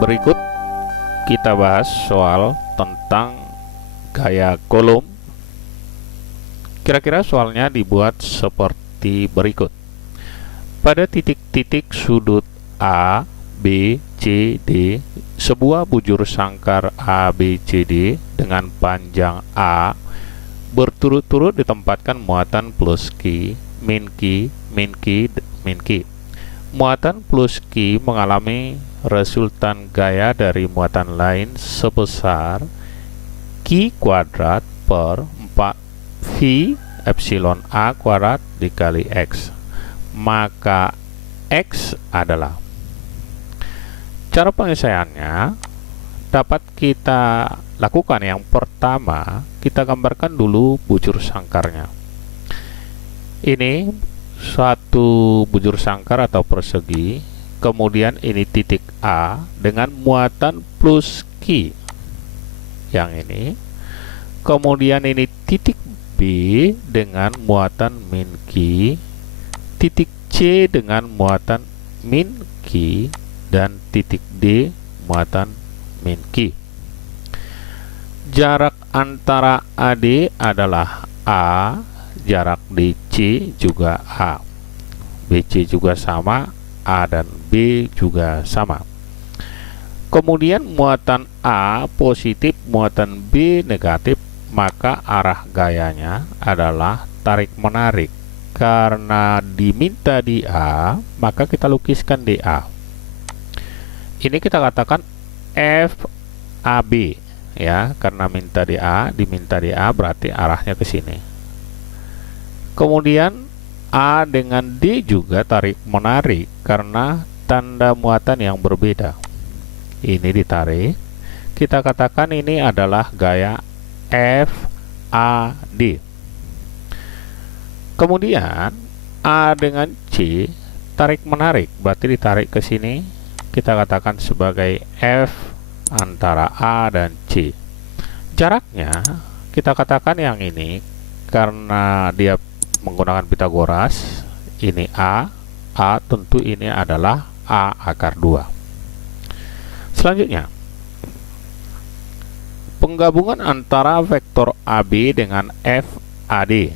Berikut kita bahas soal tentang gaya kolom. Kira-kira soalnya dibuat seperti berikut. Pada titik-titik sudut A, B, C, D, sebuah bujur sangkar ABCD dengan panjang A berturut-turut ditempatkan muatan plus Q, min Q, min Q, min Q. Muatan plus Q mengalami resultan gaya dari muatan lain sebesar Q kuadrat per 4 V epsilon A kuadrat dikali X. Maka X adalah, cara penyelesaiannya dapat kita lakukan. Yang pertama, kita gambarkan dulu bujur sangkarnya. Ini suatu bujur sangkar atau persegi, kemudian ini titik A dengan muatan plus Q yang ini, kemudian ini titik B dengan muatan min Q, titik C dengan muatan min Q, dan titik D muatan min Q. Jarak antara AD adalah A, jarak DC juga A, BC juga sama, A dan B juga sama. Kemudian muatan A positif, muatan B negatif, maka arah gayanya adalah tarik-menarik. Karena diminta di A, maka kita lukiskan di A. Ini kita katakan FAB ya, karena minta di A, diminta di A berarti arahnya ke sini. Kemudian A dengan D juga tarik menarik karena tanda muatan yang berbeda. Ini ditarik. Kita katakan ini adalah gaya FAD. Kemudian A dengan C tarik menarik, berarti ditarik ke sini. Kita katakan sebagai F antara A dan C. Jaraknya kita katakan yang ini karena dia menggunakan Pitagoras, ini A tentu ini adalah A akar 2. Selanjutnya, penggabungan antara vektor AB dengan FAD,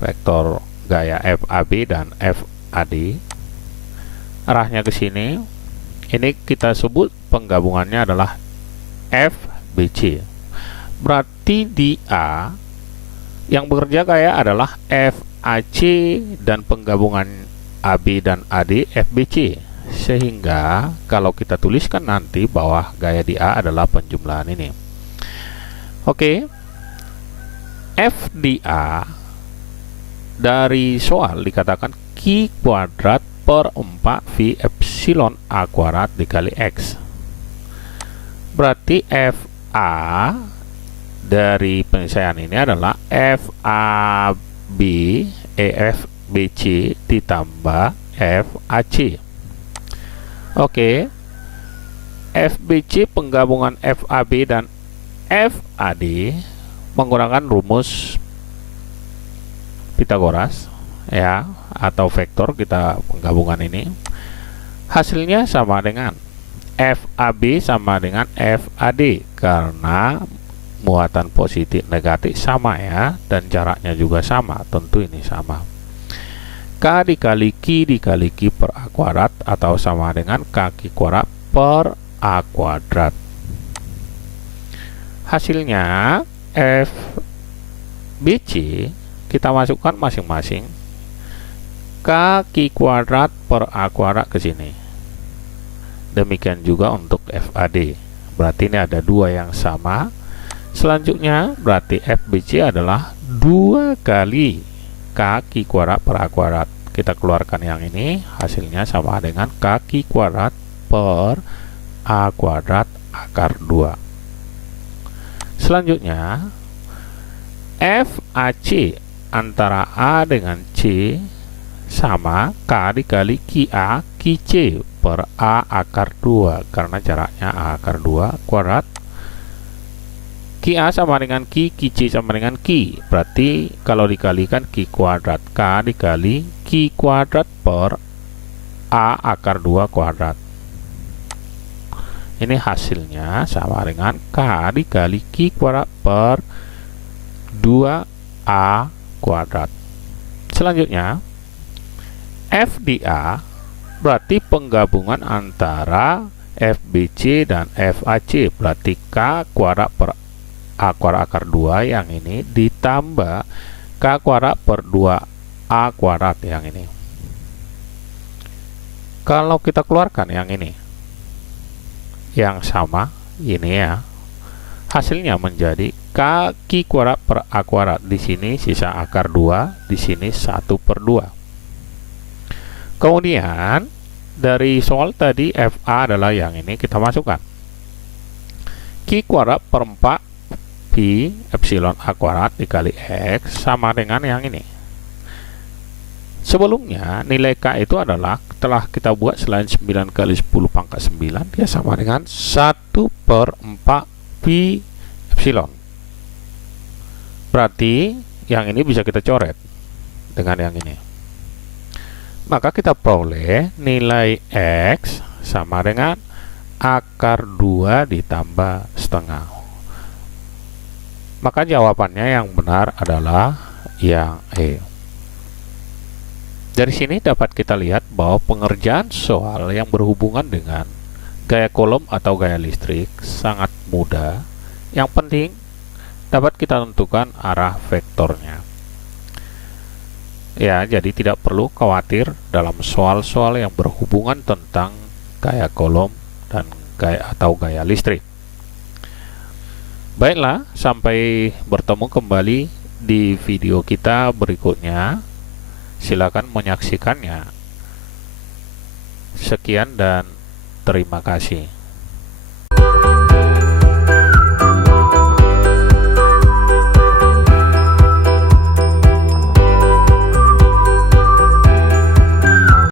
vektor gaya FAB dan FAD, arahnya ke sini. Ini kita sebut penggabungannya adalah FBC. Berarti di A yang bekerja gaya adalah FAC dan penggabungan AB dan AD FBC. Sehingga kalau kita tuliskan nanti bawah gaya di A adalah penjumlahan ini. Oke. F di A dari soal dikatakan Q kuadrat per 4 V epsilon A kuadrat dikali X. Berarti FA dari penyelesaian ini adalah FAB FBC ditambah FAC. Oke. FBC penggabungan FAB dan FAD menggunakan rumus Pitagoras ya, atau vektor. Kita penggabungan ini hasilnya sama dengan FAB sama dengan FAD karena muatan positif negatif sama ya, dan jaraknya juga sama, tentu ini sama. K dikali Q dikali Q per A kuadrat atau sama dengan K kuadrat per A kuadrat. Hasilnya FBC kita masukkan masing-masing K kuadrat per A kuadrat ke sini. Demikian juga untuk FAD. Berarti ini ada dua yang sama. Selanjutnya berarti FBC adalah 2 kali K kuadrat per A kuadrat. Kita keluarkan yang ini, hasilnya sama dengan K kuadrat per A kuadrat akar 2. Selanjutnya FAC antara A dengan C sama K dikali QA QC per A akar 2 karena jaraknya A akar 2 kuadrat. QA sama dengan Q, QC sama dengan Q. Berarti kalau dikalikan Q kuadrat K dikali Q kuadrat per A akar 2 kuadrat. Ini hasilnya sama dengan K dikali Q kuadrat per 2A kuadrat. Selanjutnya, F di A berarti penggabungan antara FBC dan FAC, berarti K kuadrat per A kuadrat akar 2 yang ini ditambah K kuadrat per 2A kuadrat yang ini. Kalau kita keluarkan yang ini, yang sama ini ya, hasilnya menjadi Q kuadrat per A kuadrat. Di sini sisa akar 2, di sini 1/2. Kemudian dari soal tadi FA adalah yang ini, kita masukkan Q kuadrat per 4 pi epsilon A kuadrat dikali X sama dengan yang ini. Sebelumnya nilai K itu adalah, telah kita buat selain 9 kali 10 pangkat 9, dia sama dengan 1/4 pi epsilon. Berarti yang ini bisa kita coret dengan yang ini. Maka kita peroleh nilai X sama dengan akar 2 ditambah setengah. Maka jawabannya yang benar adalah yang E. Dari sini dapat kita lihat bahwa pengerjaan soal yang berhubungan dengan gaya kolom atau gaya listrik sangat mudah. Yang penting dapat kita tentukan arah vektornya. Ya, jadi tidak perlu khawatir dalam soal-soal yang berhubungan tentang gaya kolom dan gaya listrik. Baiklah, sampai bertemu kembali di video kita berikutnya. Silakan menyaksikannya. Sekian dan terima kasih.